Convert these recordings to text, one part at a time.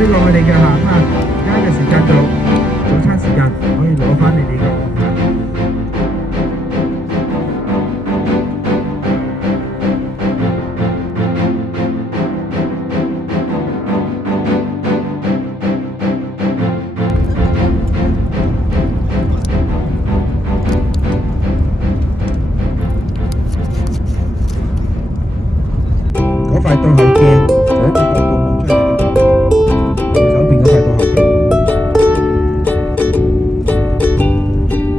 呢個我哋嘅客哈，而家嘅時間就早餐時間，可以攞翻你哋嘅。嗰塊倒後鏡，嗰個角度望出嚟嘅，右手邊嗰塊倒後鏡，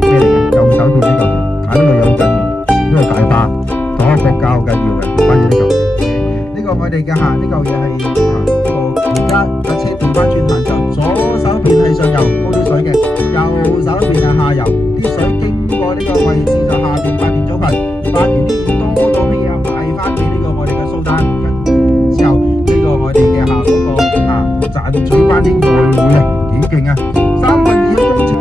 咩嚟嘅？右手邊呢嚿嘢，睇呢個樣緊要，呢個大巴同一個國家好緊要嘅，關於呢嚿嘢。呢個我哋嘅下呢嚿嘢係而家架車調翻轉行就左手邊係上游高啲水嘅，右手邊係下游，啲水經過呢個位置就下邊發電組群，發完啲電多咗咩啊？賣翻俾呢個我哋嘅蘇丹。之後呢個我哋嘅下嗰個賺取翻啲外匯啊，幾勁啊！2/3嘅工程。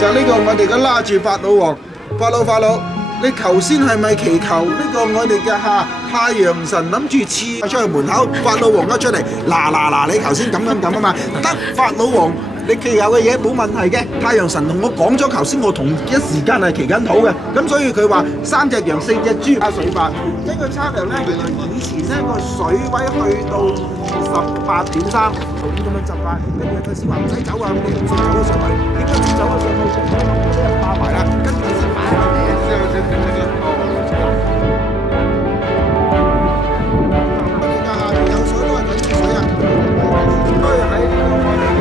就呢個我哋嘅拉住法老王，法老，你頭先係咪祈求呢個我哋嘅太陽神諗住賜出去門口？法老王一出嚟，嗱，你頭先咁啊嘛，得法老王。你祈求嘅嘢冇問題嘅，太陽神同我講咗，頭先我同一時間係祈緊禱嘅，咁所以佢話3隻羊4隻豬加水法。根據測量咧，原來以前咧個水位去到28.3度咁樣浸翻，跟住佢先話唔使走啊，你唔使走咗上去，點解唔走咗上去？就怕埋啦，跟住佢先擺落嚟嘅。我哋家下邊有水都係滾水啊，都係喺呢個我哋嘅。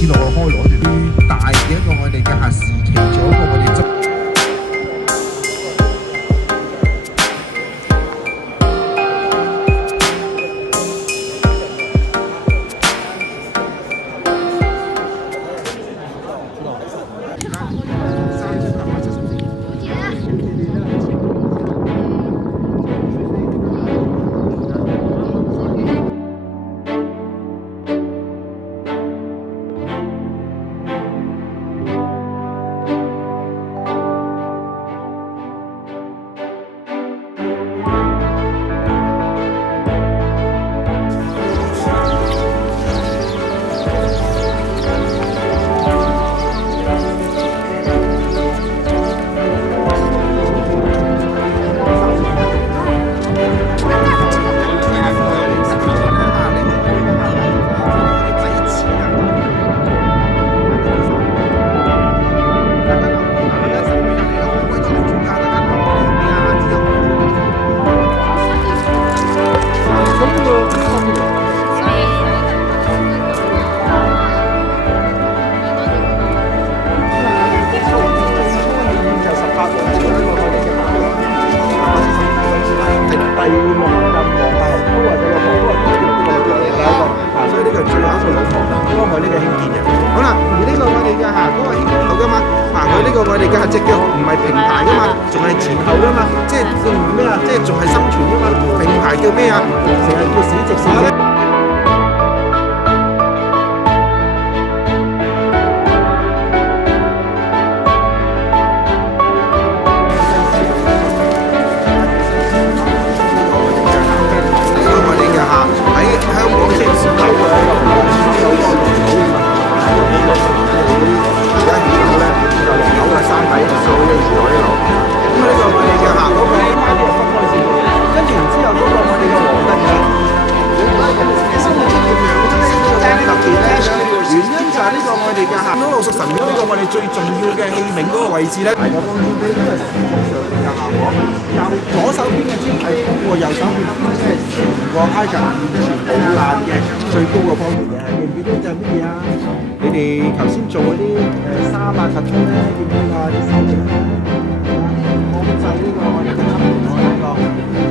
次落去開攞段最大嘅一個我哋嘅嚇時期咗一個我哋執。好啦，而呢個我哋嘅嗰個牽頭噶嘛，佢呢個我哋嘅隻腳唔係平排噶嘛，仲係前後噶嘛，即係叫咩啊？即係仲係生存噶嘛，平排叫咩啊？成日叫死直線。咁老屬神廟呢個我哋最重要嘅器皿嗰個位置咧，大家方邊都係視覺上嘅效果。右左手邊嘅磚係高過右手邊嘅磚，即係全個埃及完全冇爛嘅最高嘅方面嘅。記唔記得就係乜嘢啊？你哋頭先做嗰啲衫啊、特工咧，記唔記得啊？啲手型啊，光製呢個我哋嘅針呢個。